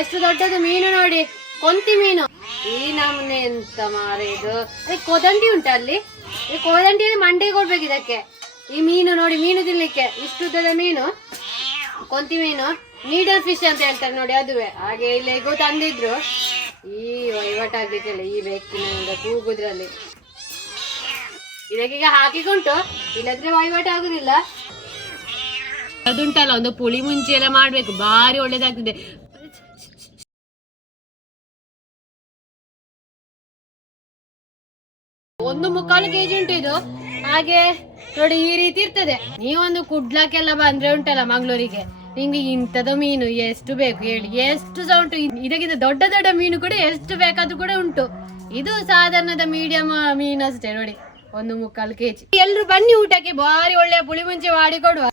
ಎಷ್ಟು ದೊಡ್ಡದು ಮೀನು ನೋಡಿ, ಕೊಂತಿ ಮೀನು. ಈ ನಮ್ನೆ ಎಂತ ಮಾರೆ ಇದು. ಕೋದಂಡಿ ಉಂಟ ಅಲ್ಲಿ, ಈ ಕೋದಂಡಿಯಲ್ಲಿ ಮಂಡೆ ಕೊಡ್ಬೇಕು ಇದಕ್ಕೆ. ಈ ಮೀನು ನೋಡಿ, ಮೀನು ತಿನ್ಲಿಕ್ಕೆ ಇಷ್ಟುದ್ದದ ಮೀನು, ಕೊಂತಿ ಮೀನು, ನೀಡಲ್ ಫಿಶ್ ಅಂತ ಹೇಳ್ತಾರೆ ನೋಡಿ, ಅದುವೆ. ಹಾಗೆ ಇಲ್ಲಿ ಹೇಗೋ ತಂದಿದ್ರು. ಈ ವಹಿವಾಟಾಗ್ಲಿಕ್ಕಿಲ್ಲ ಈ ಬೆಕ್ಕಿನಿಂದ ಕೂಗುದ್ರಲ್ಲಿ. ಇದಕ್ಕೀಗ ಹಾಕಿಕೊಂಟು, ಇಲ್ಲದ್ರೆ ವಹಿವಾಟ ಆಗುದಿಲ್ಲ. ಅದುಂಟಲ್ಲ, ಒಂದು ಪುಳಿ ಮುಂಚೆ ಎಲ್ಲ ಮಾಡ್ಬೇಕು, ಭಾರಿ ಒಳ್ಳೇದಾಗ್ತದೆ. 1.25 kg ಉಂಟು ಇದು. ಹಾಗೆ ನೋಡಿ ಈ ರೀತಿ ಇರ್ತದೆ. ನೀವೊಂದು ಕುಡ್ಲಕ್ಕೆಲ್ಲ ಬಂದ್ರೆ ಉಂಟಲ್ಲ ಮಂಗ್ಳೂರಿಗೆ, ನಿಮ್ಗೆ ಇಂಥದ ಮೀನು ಎಷ್ಟು ಬೇಕು ಹೇಳಿ, ಎಷ್ಟು ಸಹ ಉಂಟು. ಇದಕ್ಕಿಂತ ದೊಡ್ಡ ದೊಡ್ಡ ಮೀನು ಕೂಡ ಎಷ್ಟು ಬೇಕಾದ್ರೂ ಕೂಡ ಉಂಟು. ಇದು ಸಾಧಾರಣದ ಮೀಡಿಯಂ ಮೀನು ಅಷ್ಟೇ ನೋಡಿ, 1.25 kg. ಎಲ್ರು ಬನ್ನಿ ಊಟಕ್ಕೆ, ಭಾರಿ ಒಳ್ಳೆಯ ಪುಳಿ ಮುಂಚೆ ಮಾಡಿ ಕೊಡುವ.